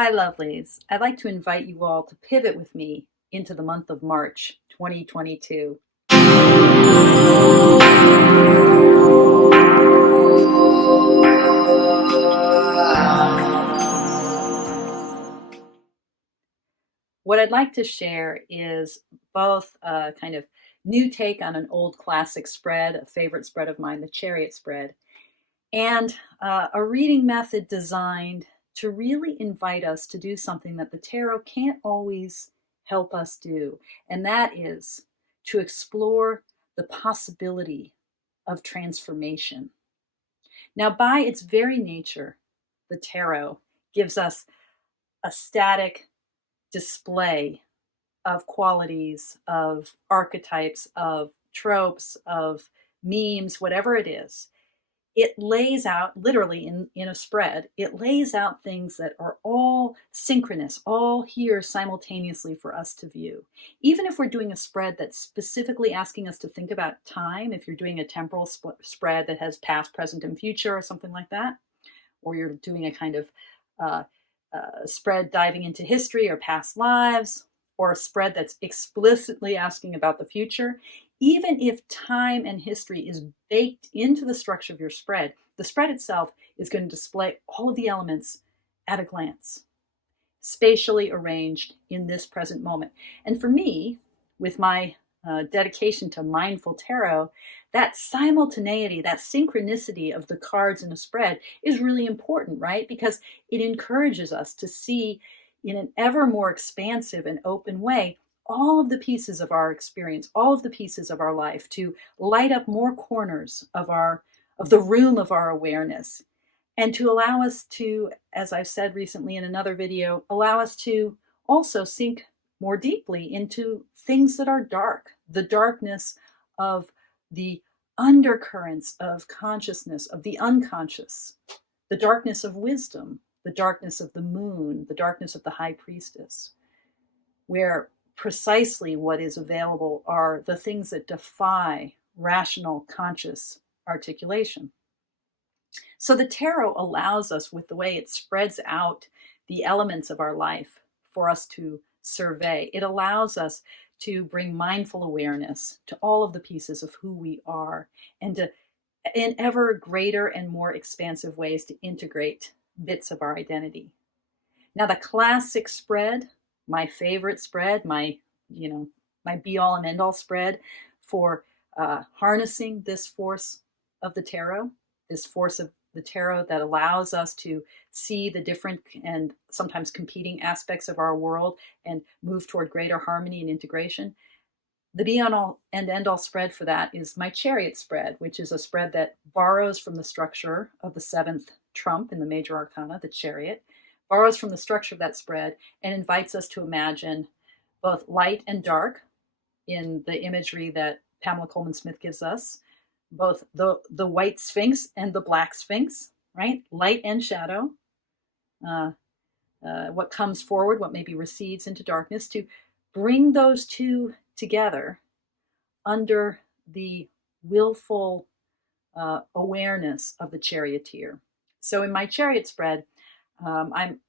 Hi, lovelies. I'd like to invite you all to pivot with me into the month of March 2022. What I'd like to share is both a kind of new take on an old classic spread, a favorite spread of mine, the Chariot Spread, and a reading method designed to really invite us to do something that the tarot can't always help us do, and that is to explore the possibility of transformation. Now, by its very nature, the tarot gives us a static display of qualities, of archetypes, of tropes, of memes, whatever it is. It lays out, literally in a spread, it lays out things that are all synchronous, all here simultaneously for us to view. Even if we're doing a spread that's specifically asking us to think about time, if you're doing a temporal spread that has past, present, and future, or something like that, or you're doing a kind of uh, spread diving into history or past lives, or a spread that's explicitly asking about the future, even if time and history is baked into the structure of your spread, the spread itself is going to display all of the elements at a glance, spatially arranged in this present moment. And for me, with my dedication to mindful tarot, that simultaneity, that synchronicity of the cards in a spread is really important, right? Because it encourages us to see in an ever more expansive and open way all of the pieces of our experience, all of the pieces of our life, to light up more corners of the room of our awareness, and to allow us to, as I've said recently in another video, allow us to also sink more deeply into things that are dark, the darkness of the undercurrents of consciousness, of the unconscious, the darkness of wisdom, the darkness of the moon, the darkness of the high priestess, where precisely what is available are the things that defy rational, conscious articulation. So the tarot allows us, with the way it spreads out the elements of our life for us to survey, it allows us to bring mindful awareness to all of the pieces of who we are, and to, in ever greater and more expansive ways, to integrate bits of our identity. Now, the classic spread, my favorite spread, my be all and end all spread for harnessing this force of the tarot, this force of the tarot that allows us to see the different and sometimes competing aspects of our world and move toward greater harmony and integration. The be all and end all spread for that is my Chariot Spread, which is a spread that borrows from the structure of the seventh trump in the major arcana, the Chariot, borrows from the structure of that spread and invites us to imagine both light and dark in the imagery that Pamela Coleman Smith gives us, both the white sphinx and the black sphinx, right? Light and shadow, what comes forward, what maybe recedes into darkness, to bring those two together under the willful awareness of the charioteer. So in my Chariot Spread, I'm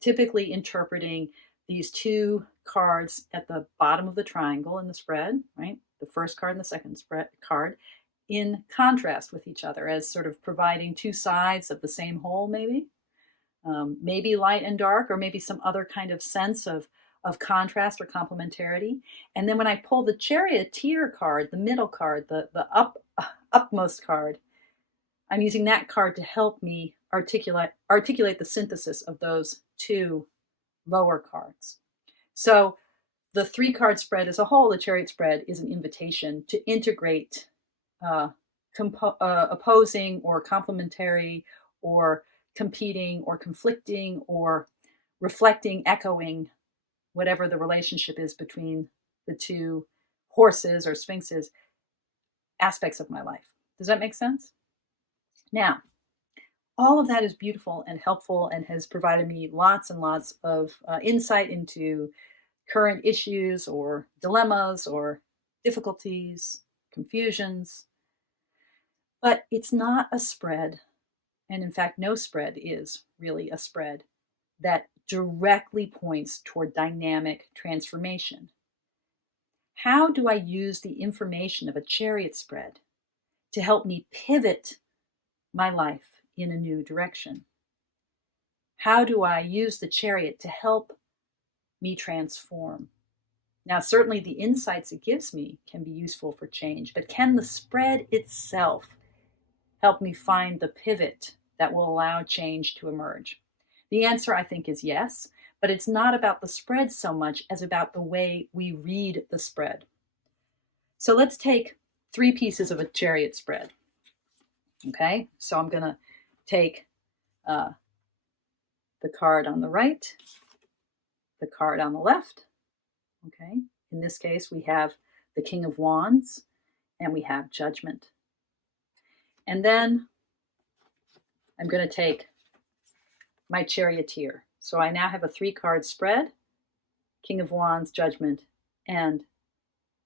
typically interpreting these two cards at the bottom of the triangle in the spread, right? The first card and the second card, in contrast with each other, as sort of providing two sides of the same whole, maybe. Maybe light and dark, or maybe some other kind of sense of contrast or complementarity. And then when I pull the charioteer card, the middle card, the upmost card, I'm using that card to help me articulate the synthesis of those two lower cards. So the 3-card spread as a whole, the Chariot Spread, is an invitation to integrate opposing or complementary or competing or conflicting or reflecting, echoing, whatever the relationship is between the two horses or sphinxes, aspects of my life. Does that make sense? Now, all of that is beautiful and helpful and has provided me lots and lots of insight into current issues or dilemmas or difficulties, confusions. But it's not a spread, and in fact, no spread is really a spread that directly points toward dynamic transformation. How do I use the information of a chariot spread to help me pivot my life in a new direction? How do I use the chariot to help me transform? Now, certainly the insights it gives me can be useful for change, but can the spread itself help me find the pivot that will allow change to emerge? The answer, I think, is yes, but it's not about the spread so much as about the way we read the spread. So let's take 3 pieces of a chariot spread. Okay, so I'm going to take the card on the right, the card on the left. Okay, in this case, we have the King of Wands and we have Judgment. And then I'm going to take my charioteer. So I now have a 3-card spread: King of Wands, Judgment, and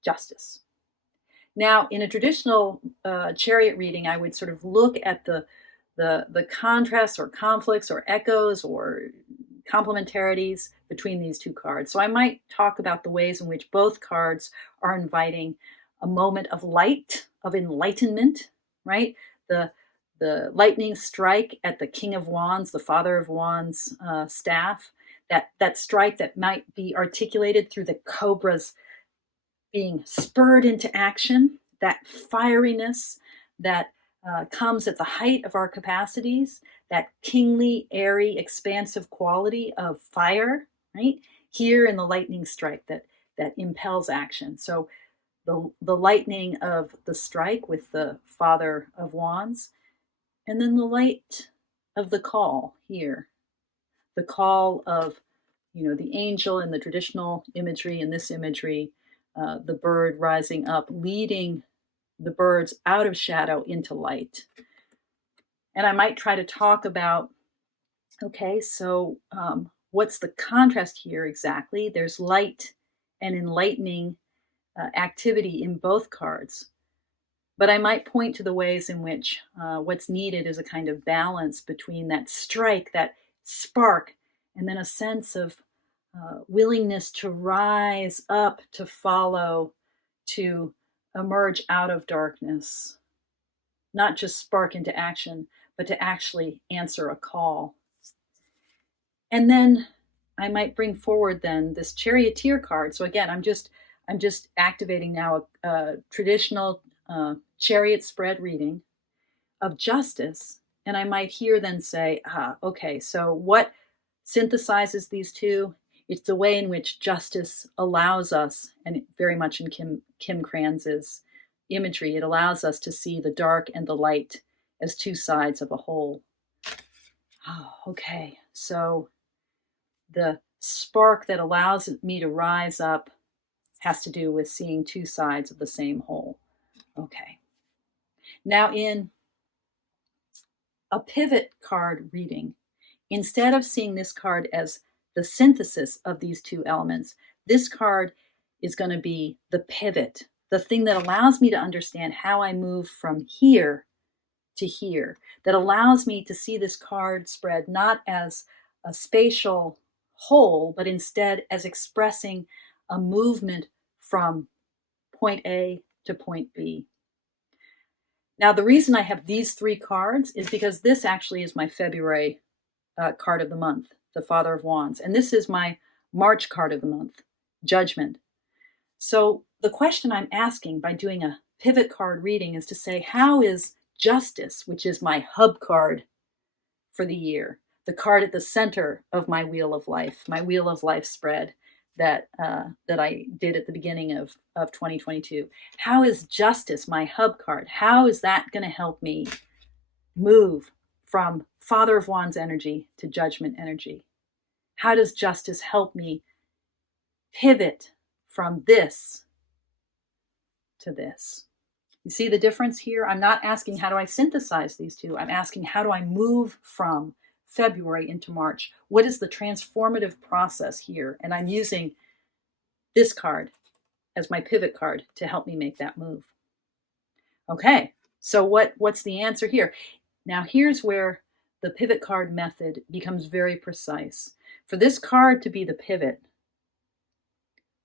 Justice. Now, in a traditional chariot reading, I would sort of look at the contrasts or conflicts or echoes or complementarities between these 2 cards. So I might talk about the ways in which both cards are inviting a moment of light, of enlightenment, right? The lightning strike at the King of Wands, the Father of Wands staff, that strike that might be articulated through the cobra's being spurred into action, that fieriness that comes at the height of our capacities, that kingly, airy, expansive quality of fire, right? Here in the lightning strike that impels action. So the lightning of the strike with the Father of Wands, and then the light of the call here, the call of, the angel in the traditional imagery, in this imagery, the bird rising up, leading the birds out of shadow into light. And I might try to talk about, okay, so what's the contrast here exactly? There's light and enlightening activity in both cards. But I might point to the ways in which what's needed is a kind of balance between that strike, that spark, and then a sense of willingness to rise up, to follow, to emerge out of darkness, not just spark into action, but to actually answer a call. And then I might bring forward then this charioteer card. So again, I'm just activating now a traditional chariot spread reading of justice. And I might here then say, okay, so what synthesizes these 2? It's the way in which justice allows us, and very much in Kim Kranz's imagery, it allows us to see the dark and the light as 2 sides of a whole. Oh, okay, so the spark that allows me to rise up has to do with seeing 2 sides of the same whole. Okay. Now in a pivot card reading, instead of seeing this card as the synthesis of these 2 elements, this card is going to be the pivot, the thing that allows me to understand how I move from here to here, that allows me to see this card spread not as a spatial whole, but instead as expressing a movement from point A to point B. Now, the reason I have these 3 cards is because this actually is my February card of the month, the Father of Wands. And this is my March card of the month, Judgment. So the question I'm asking by doing a pivot card reading is to say, how is Justice, which is my hub card for the year, the card at the center of my Wheel of Life spread that I did at the beginning of 2022. How is Justice, my hub card? How is that going to help me move from Father of Wands energy to Judgment energy? How does Justice help me pivot from this to this? You see the difference here? I'm not asking how do I synthesize these 2. I'm asking how do I move from February into March? What is the transformative process here? And I'm using this card as my pivot card to help me make that move. Okay, so what's the answer here? Now here's where the pivot card method becomes very precise, For this card to be the pivot,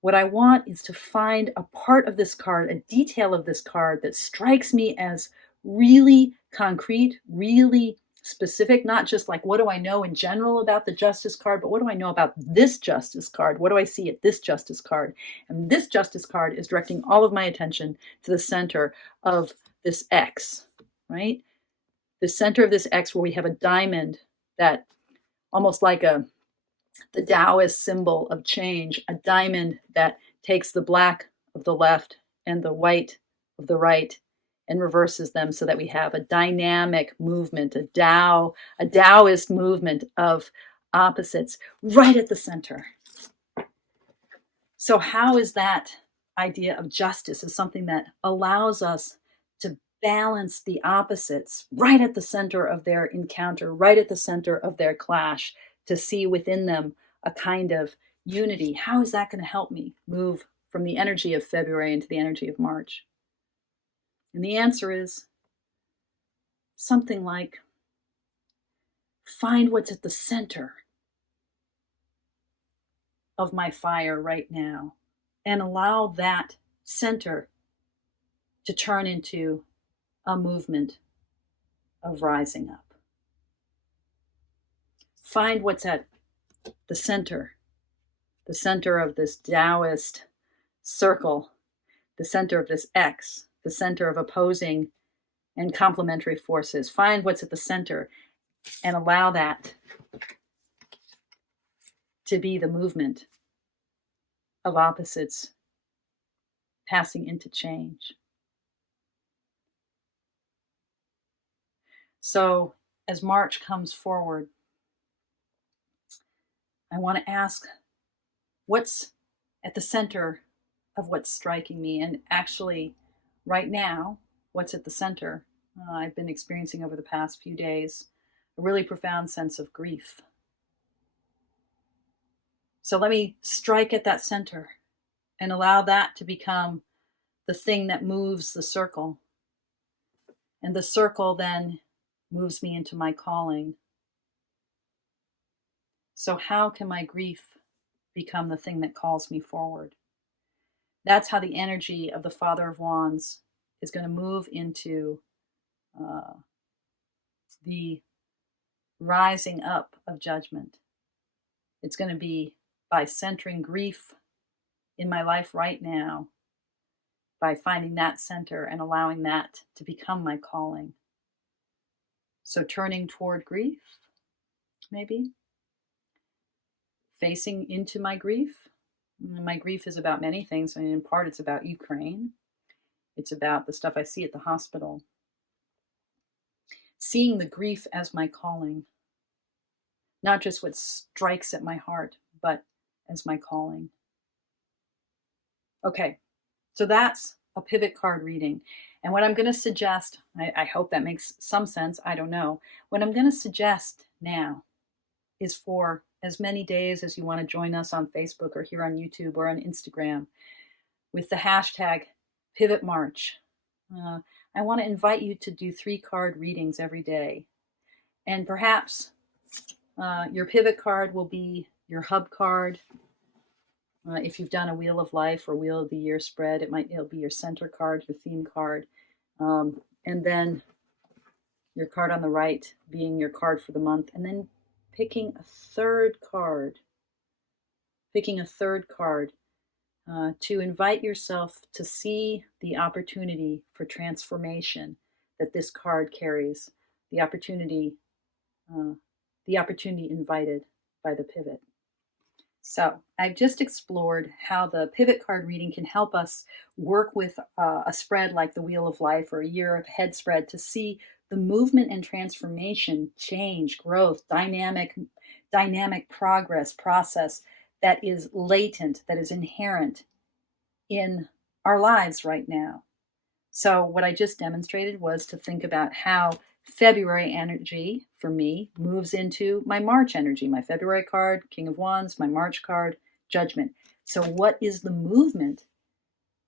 what I want is to find a part of this card, a detail of this card that strikes me as really concrete, really specific, not just like, what do I know in general about the Justice card, but what do I know about this Justice card? What do I see at this Justice card? And this Justice card is directing all of my attention to the center of this X, right? The center of this X where we have a diamond that almost like the Taoist symbol of change, a diamond that takes the black of the left and the white of the right and reverses them so that we have a dynamic movement, a Taoist movement of opposites right at the center. So how is that idea of justice is something that allows us to balance the opposites right at the center of their encounter, right at the center of their clash, to see within them a kind of unity? How is that going to help me move from the energy of February into the energy of March? And the answer is something like, find what's at the center of my fire right now and allow that center to turn into a movement of rising up. Find what's at the center of this Taoist circle, the center of this X, the center of opposing and complementary forces. Find what's at the center and allow that to be the movement of opposites passing into change. So as March comes forward, I want to ask, what's at the center of what's striking me? And actually, right now, what's at the center? I've been experiencing over the past few days a really profound sense of grief. So let me strike at that center and allow that to become the thing that moves the circle. And the circle then moves me into my calling. So how can my grief become the thing that calls me forward? That's how the energy of the Father of Wands is going to move into the rising up of judgment. It's going to be by centering grief in my life right now, by finding that center and allowing that to become my calling. So turning toward grief, maybe. Facing into my grief. My grief is about many things. I mean, in part, it's about Ukraine. It's about the stuff I see at the hospital. Seeing the grief as my calling. Not just what strikes at my heart, but as my calling. Okay, so that's a pivot card reading. And what I'm going to suggest, I hope that makes some sense, I don't know. What I'm going to suggest now is for as many days as you want to join us on Facebook or here on YouTube or on Instagram with the hashtag Pivot March. I want to invite you to do 3 card readings every day. And perhaps your pivot card will be your hub card. If you've done a Wheel of Life or Wheel of the Year spread, it'll be your center card, your theme card. And then your card on the right being your card for the month. And then picking a third card to invite yourself to see the opportunity for transformation that this card carries, the opportunity invited by the pivot. So I've just explored how the pivot card reading can help us work with a spread like the Wheel of Life or a year of head spread to see the movement and transformation, change, growth, dynamic progress process that is latent, that is inherent in our lives right now. So what I just demonstrated was to think about how February energy for me moves into my March energy. My February card, King of Wands, my March card, Judgment. So what is the movement,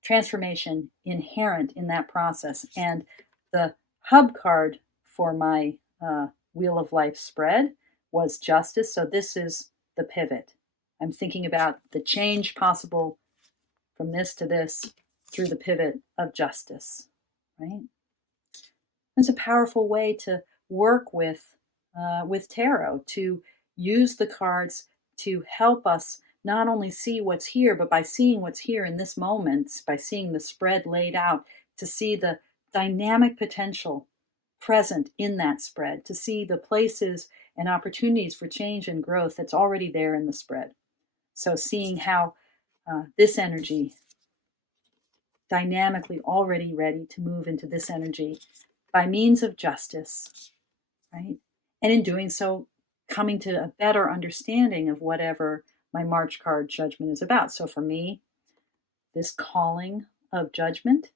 transformation inherent in that process? And the hub card for my Wheel of Life spread was Justice. So this is the pivot. I'm thinking about the change possible from this to this through the pivot of justice, right? It's a powerful way to work with tarot, to use the cards to help us not only see what's here, but by seeing what's here in this moment, by seeing the spread laid out, to see the dynamic potential present in that spread, to see the places and opportunities for change and growth that's already there in the spread. So seeing how this energy dynamically already ready to move into this energy by means of justice, right? And in doing so, coming to a better understanding of whatever my March card judgment is about. So for me, this calling of judgment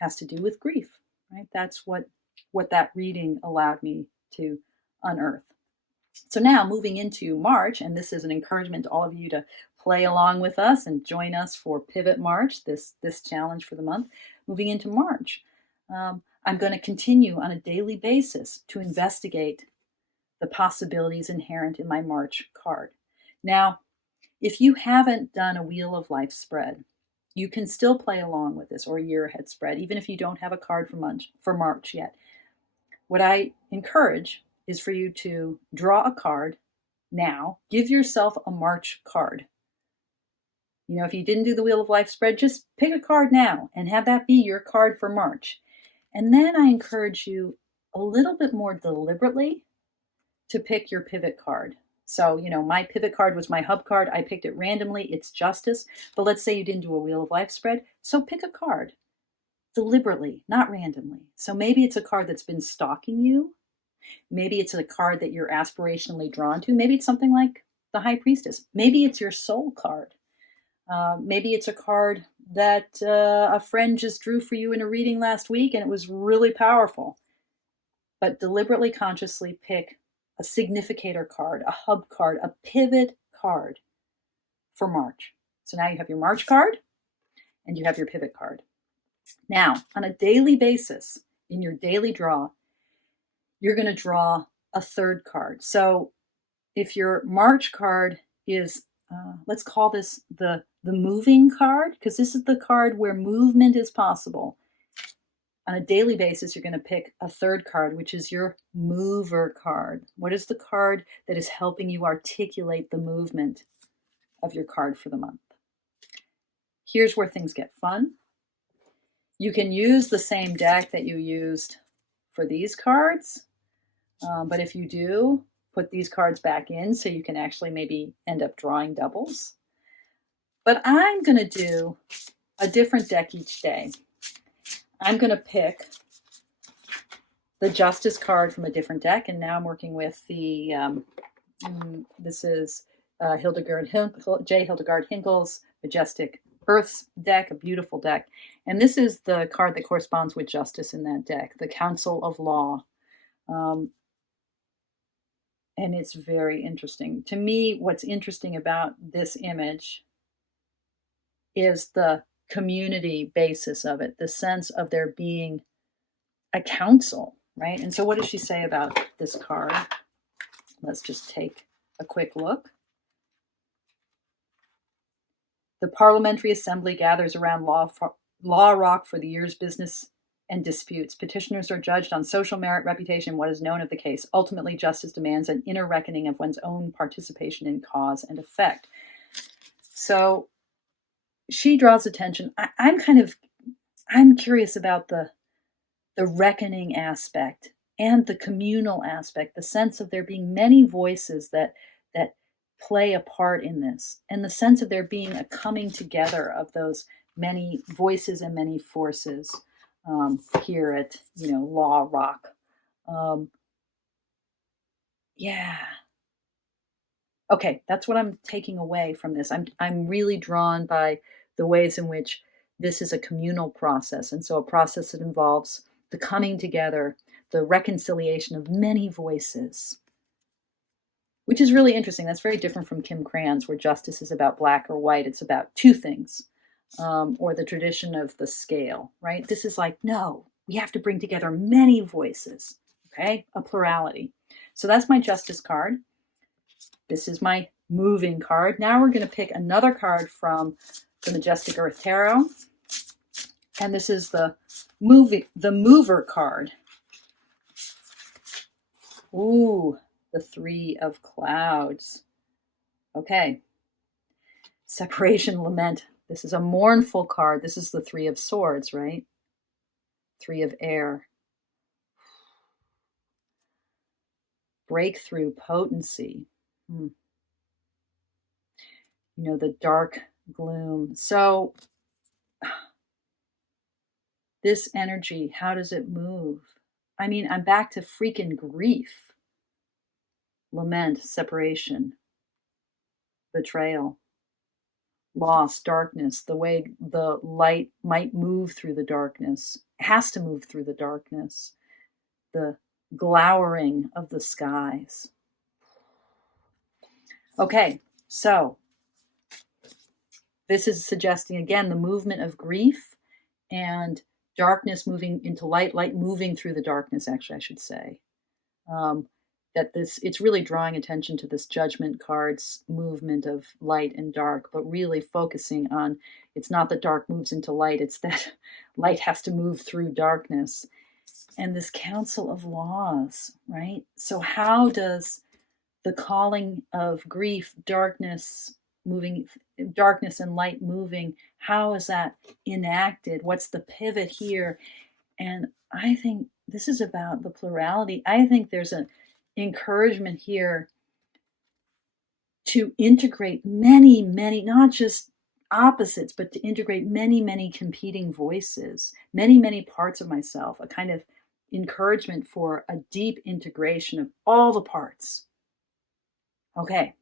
has to do with grief, right? That's what that reading allowed me to unearth. So now moving into March, and this is an encouragement to all of you to play along with us and join us for Pivot March, this challenge for the month. Moving into March, I'm going to continue on a daily basis to investigate the possibilities inherent in my March card. Now, if you haven't done a Wheel of Life spread, you can still play along with this, or a year ahead spread, even if you don't have a card for March yet. What I encourage is for you to draw a card now. Give yourself a March card. You know, if you didn't do the Wheel of Life spread, just pick a card now and have that be your card for March. And then I encourage you a little bit more deliberately to pick your pivot card. So, you know, my pivot card was my hub card. I picked it randomly. It's justice. But let's say you didn't do a Wheel of Life spread. So pick a card deliberately, not randomly. So maybe it's a card that's been stalking you. Maybe it's a card that you're aspirationally drawn to. Maybe it's something like the High Priestess. Maybe it's your soul card. Maybe it's a card that a friend just drew for you in a reading last week and it was really powerful. But deliberately, consciously pick a significator card, a hub card, a pivot card for March. So now you have your March card and you have your pivot card. Now, on a daily basis, in your daily draw, you're going to draw a third card. So if your March card is, let's call this the moving card, because this is the card where movement is possible. On a daily basis, you're going to pick a third card, which is your mover card. What is the card that is helping you articulate the movement of your card for the month? Here's where things get fun. You can use the same deck that you used for these cards, but if you do, put these cards back in so you can actually maybe end up drawing doubles. But I'm going to do a different deck each day. I'm going to pick the Justice card from a different deck, and now I'm working with the, this is Hildegard Hinkle's Majestic Earth's deck, a beautiful deck. And this is the card that corresponds with Justice in that deck, the Council of Law. And it's very interesting. To me, what's interesting about this image is the community basis of it, the sense of there being a council, right? And so what does she say about this card? Let's just take a quick look. The Parliamentary Assembly gathers around Law Rock for the year's business and disputes. Petitioners are judged on social merit, reputation, and what is known of the case. Ultimately, justice demands an inner reckoning of one's own participation in cause and effect. So she draws attention. I'm curious about the reckoning aspect and the communal aspect, the sense of there being many voices that play a part in this, and the sense of there being a coming together of those many voices and many forces here at Law Rock. Yeah. Okay, that's what I'm taking away from this. I'm really drawn by the ways in which this is a communal process, and so a process that involves the coming together, the reconciliation of many voices, which is really interesting. That's very different from Kim Cran's, where justice is about black or white. It's about two things, or the tradition of the scale, right? This is like, no, we have to bring together many voices, okay? A plurality. So that's my justice card. This is my moving card. Now we're going to pick another card from the Majestic Earth Tarot. And this is the mover card. Ooh, the Three of Clouds. Okay. Separation, lament. This is a mournful card. This is the Three of Swords, right? Three of Air. Breakthrough, potency. You know, the dark gloom. So this energy, how does it move? I mean, I'm back to freaking grief. Lament, separation, betrayal, loss, darkness, the way the light might move through the darkness, has to move through the darkness, the glowering of the skies. Okay, so this is suggesting, again, the movement of grief and darkness moving into light, light moving through the darkness, actually, I should say. That it's really drawing attention to this Judgment card's movement of light and dark, but really focusing on, it's not that dark moves into light, it's that light has to move through darkness. And this Council of Laws, right? So how does the calling of grief, darkness and light moving, how is that enacted? What's the pivot here? And I think this is about the plurality. I think there's an encouragement here to integrate many, not just opposites, but to integrate many competing voices, many parts of myself, a kind of encouragement for a deep integration of all the parts. Okay.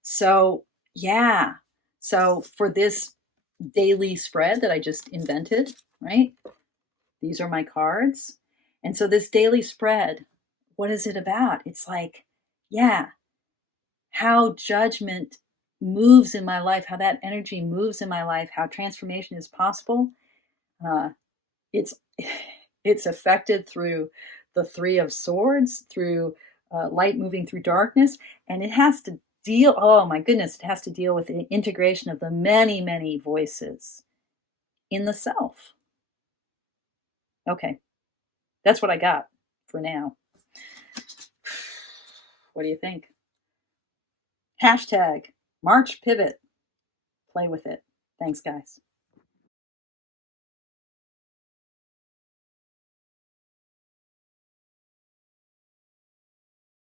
So, yeah. So for this daily spread that I just invented, right? These are my cards. And so this daily spread, what is it about? It's like, yeah, how judgment moves in my life, how that energy moves in my life, how transformation is possible. It's affected through the Three of Swords, through light moving through darkness, and it has to deal, oh my goodness, it has to deal with the integration of the many voices in the self. Okay, that's what I got for now. What do you think? Hashtag March Pivot. Play with it. Thanks, guys.